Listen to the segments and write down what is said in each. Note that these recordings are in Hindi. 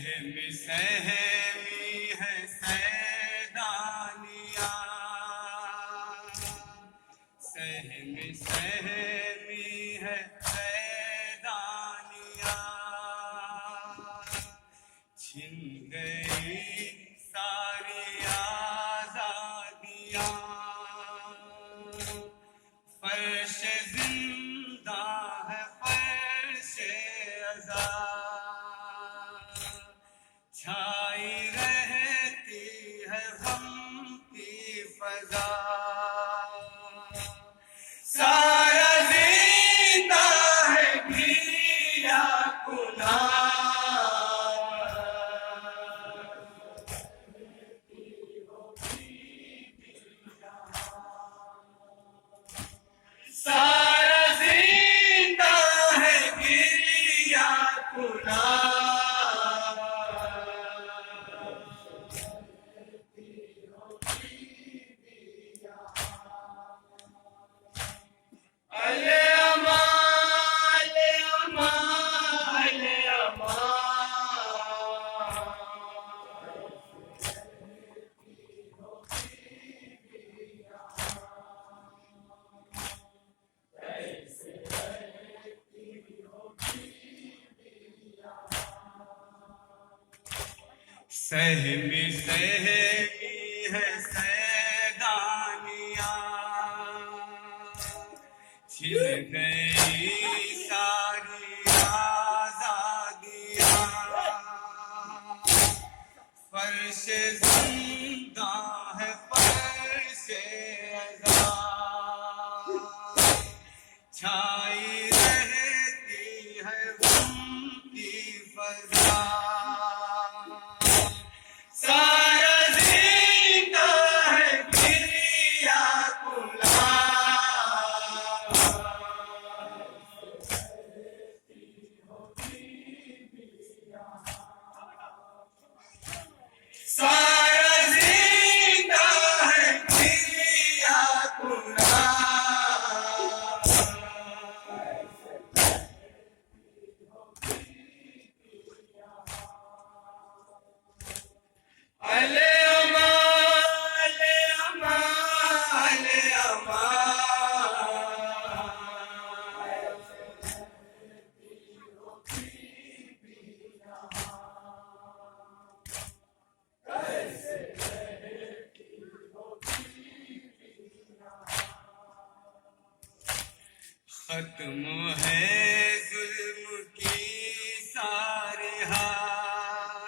सहमी सहमी है सैदानिया, सहमी सहमी है सैदानिया, छिन गई सारी आजादियां, फर्श जिंदा है फर्श अज़ा, छाई रहती है गम की फजा, सारा जिंदा है गिरिया कुना, सारा जिंदा है गिरिया कुना, अले अमा अले अमा अले अमा, सहमी सहमी है सैदानिया, छिन गई सारी आजादियां, फर्श जिंदा है फर्श अज़ा, छाई रहती है गम की फजा, सारा जिंदा है गिरिया कुला, सारा जिंदा है गिरिया कुला, अले अमा अले अमा अले अमा, खत्म है जुल्म की सारी हाल,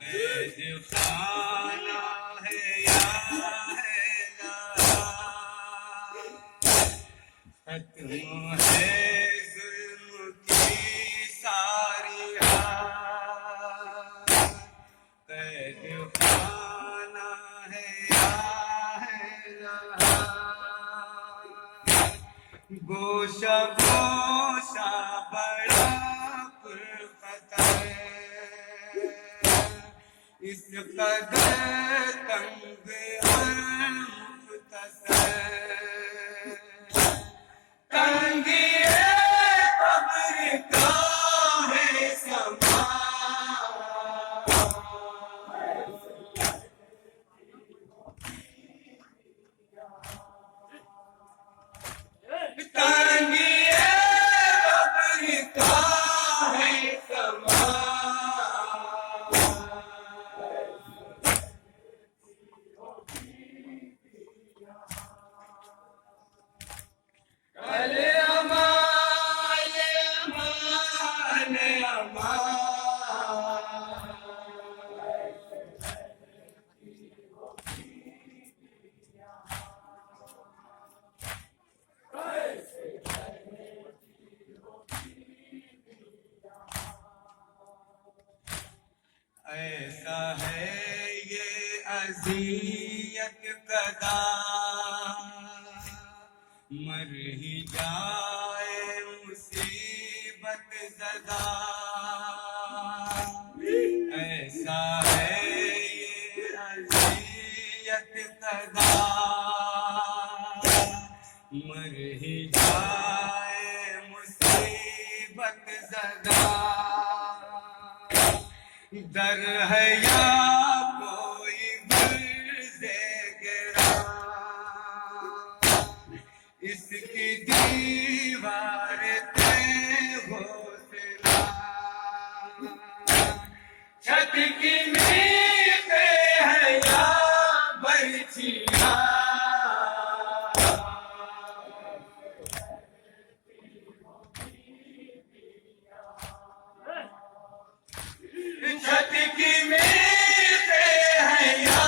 कैद खाना है या है लहा, खत्म है जुल्म की सारी हाल, कैद खाना है या है लहा, गोशा गोशा बड़ा पुरखतर, इस कदर तंग और मुख्तसर, तंगिए कब्र का है समा, तंगिए कब्र का है समा, अले अमा अले अमा अले अमा, ऐसा है ये अज़ियत कदा, मर ही जाए मुसीबत ज़दा, ऐसा है ये अज़ियत कदा, मर ही जाए मुसीबत ज़दा, दर है या कोई गुर्ज़े गिरा, इसकी दीवार पे घोंसला, छत की नींव है या बरछिया, छत की नींव है या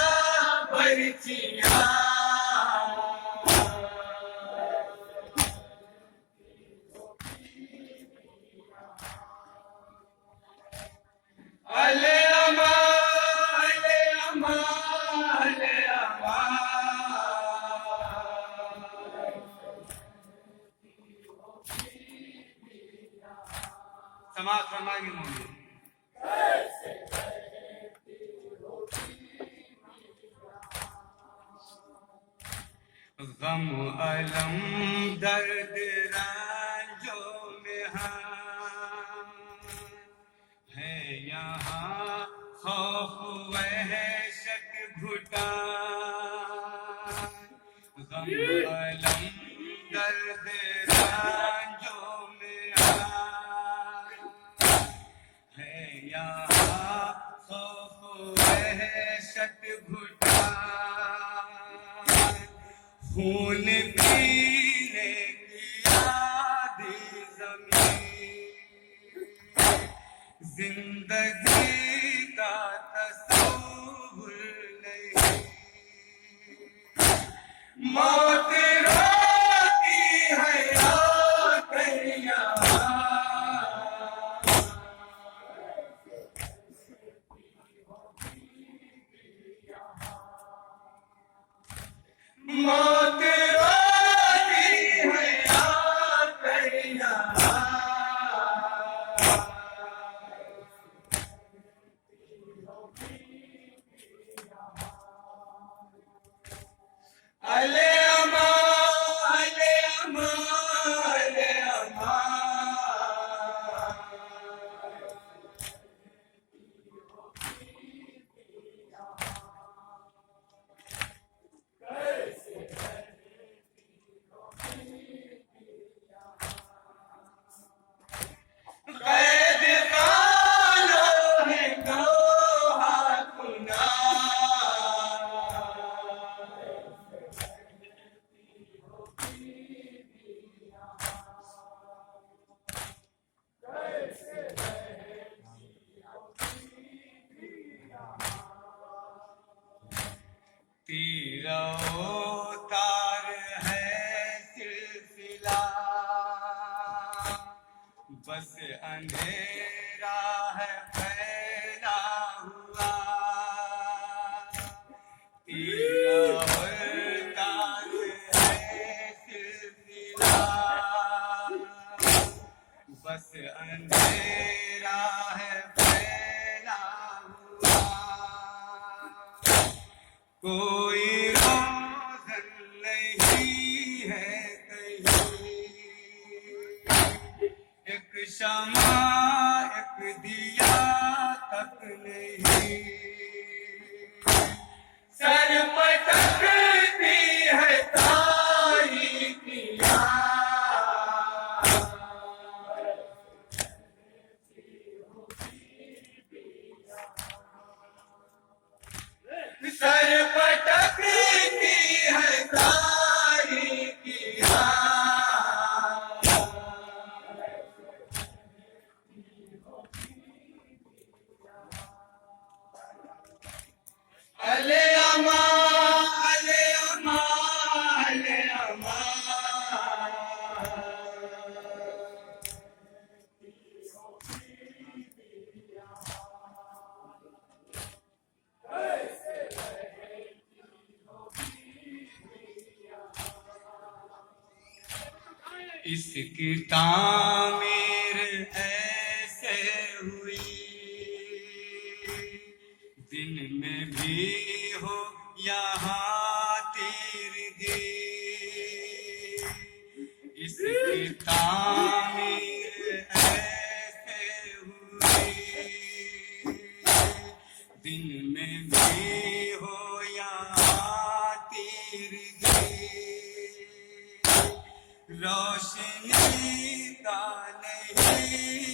बरछिया, अले अमा, अले अमा, अले अमा। समाज फरमाएंगे मौलवी। गम अलम दर्द रंजों में है यहाँ खौफ वहशत घुटान, गम अलम दर्द रंजों में है यहाँ खौफ वहशत घुटान, खून पीने की आधी ज़मीन, जिंदगी का तस्वुर नहीं, मौत रोती है आकर यहाँ, मौत रोती है आकर यहाँ, अले अमा, अले अमा, अले अमा। कैद खानों है गोहा खुना, तीरा तार है सिलसिला, बस अंधेरा है फैला हुआ, तीरा तार है सिलसिला, बस अंधेरा है फैला हुआ, कोई रोशन नहीं है कहीं, एक शमा एक दिया तक नहीं, सर पटकती है तारीकियाँ, सर पटकती है तारीकियाँ, अले अमा, अले अमा, अले अमा। इसकी तामीर ऐसे हुई, दिन में भी हो यहाँ तीरगी, इसकी तामीर ऐसे हुई,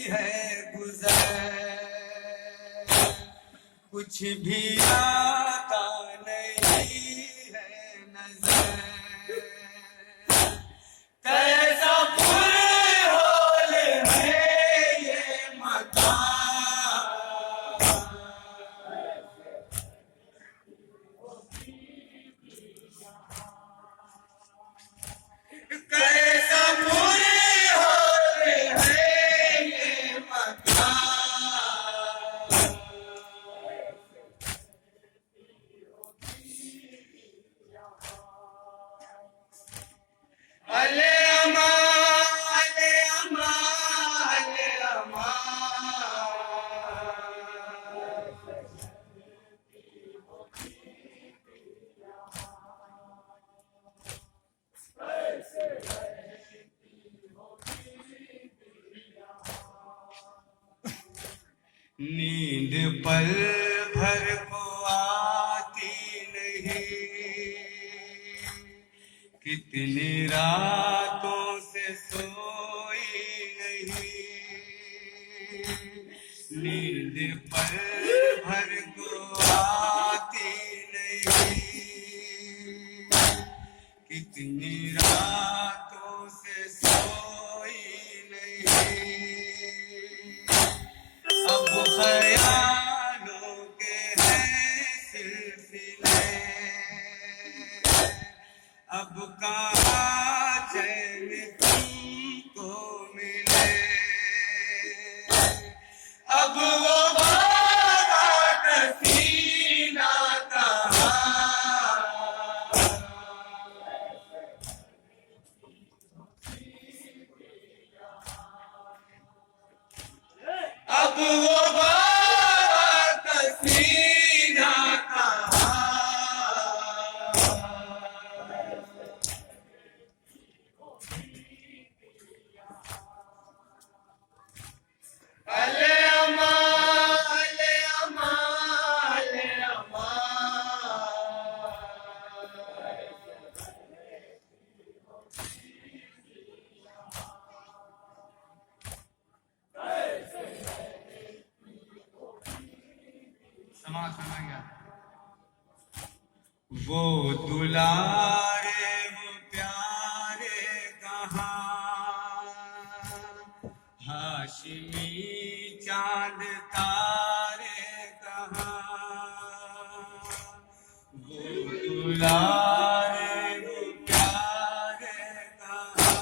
है गुजर, कुछ भी आता नहीं है नजर। कैसा पुरहोल है ये मकान, कैसा पुरहोल है ये मकान। अले अमा, अले अमा, अले अमा। नींद पल भर को आती नहीं, कितनी रातों से सोई नहीं। नींद पल भर को आती नहीं, कितनी रातों से सोई नहीं। अब ख्यालों के हैं सिलसिले, अब कहाँ चैन तुमको मिले। अब वो बात सीना कहाँ, अब वो बात सीना कहाँ। अले अमा, अले अमा, अले अमा। समाज सुनाएंगे। वो दुलारे वो प्यारे कहाँ, हाशिमी चांद तारे कहाँ। वो दुलारे वो प्यारे कहाँ,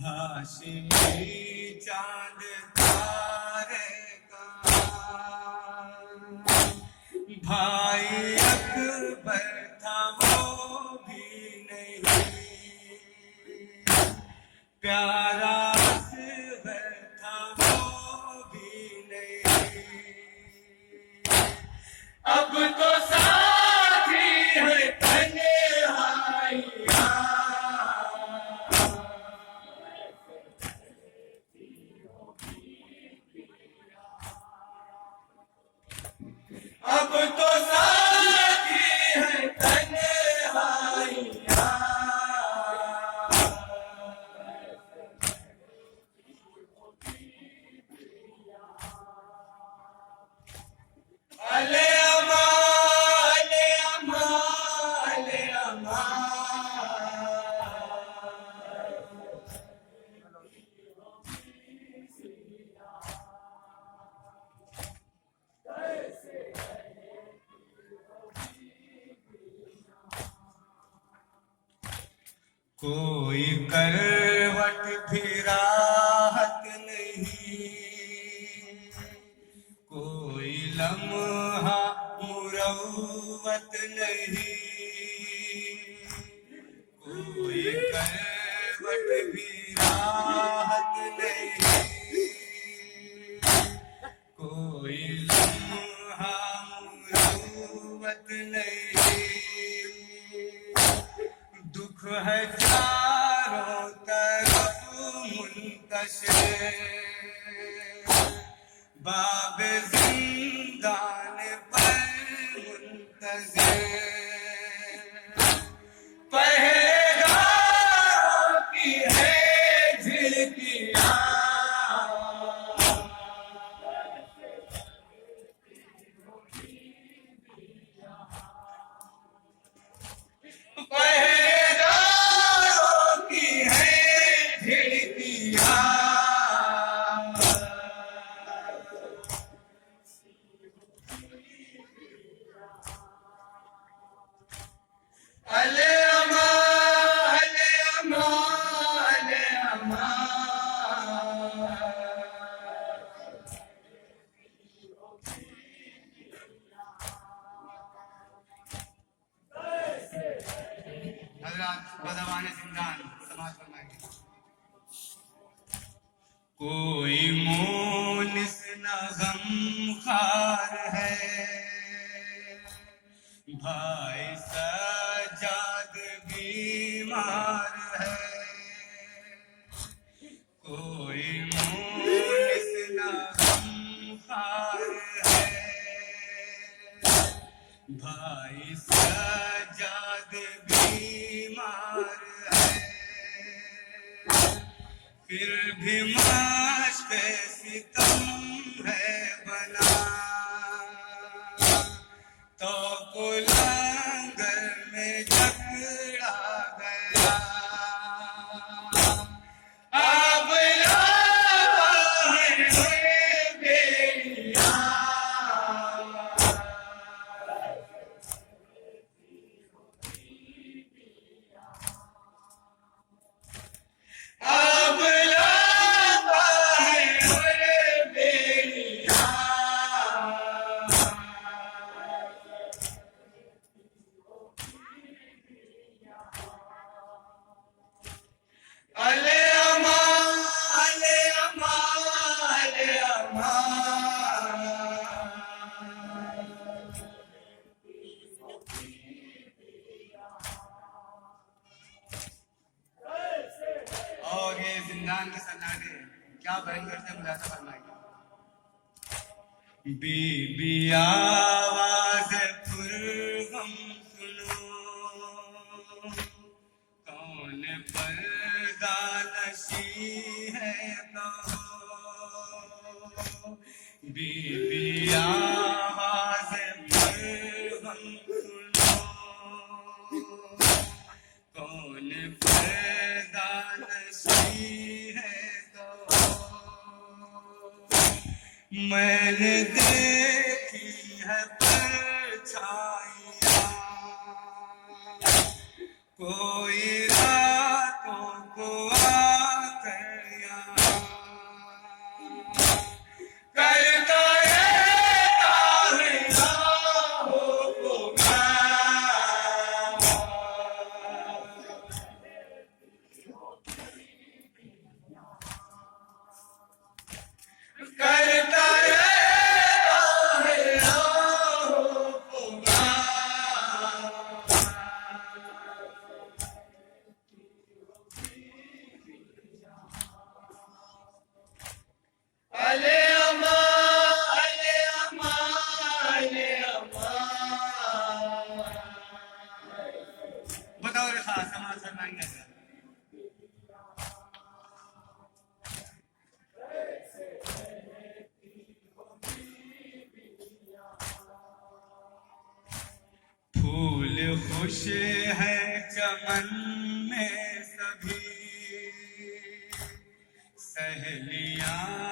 हाशिमी चांद तारे कहाँ। भाई अकबर था वो भी नहीं, प्यारा असगर था वो भी नहीं। अब तो साथी है तन्हाइयाँ, अब तो साथी है तन्हाइयाँ। अले अमा, अले अमा, अले अमा। कोई करवट भी राहत नहीं, कोई लम्हा मुरव्वत नहीं। कोई करवट भी राहत नहीं, कोई लम्हा मुरव्वत नहीं। दुख है चारों तरफ मुंतशिर, बाबे जिंदान पर मुंतज़िर। पहरेदारों की है झिलकियाँ, बदवान जिंदान समाज फरमाएंगे। कोई मोनिस न गमखार है, भाई सजाद बीमार है। कोई मोनिस न गमखार है, भाई सजाद बीमार है। फिर भी माश्क़ सितम है बना, तो कुलंगर में जकड़ा गया। अब लावाहिर बेड़ियाँ, अब लावाहिर बेड़ियाँ। अले अमा, अले अमा, अले अमा। और ये जिंदान के सन्नाटे क्या भयंकर से मुलाजा फरमाएंगे। बीबी आवाज़ पुरगम सुनो, कौन पर्दा नशी है कहो। बीबी आवाज़ पुरगम सुनो, कौन पर्दा नशी है कहो। मैंने देखी है परछाइयाँ, कोई रातों को आकर यहाँ करता रहता है राहों को गाँव। करता रहता है राहों को गाँव। अले अमा, अले अमा, अले अमा। बताओ रे खास समाज फरमाएंगे। फूल खुश है चमन में सभी, सहेलियां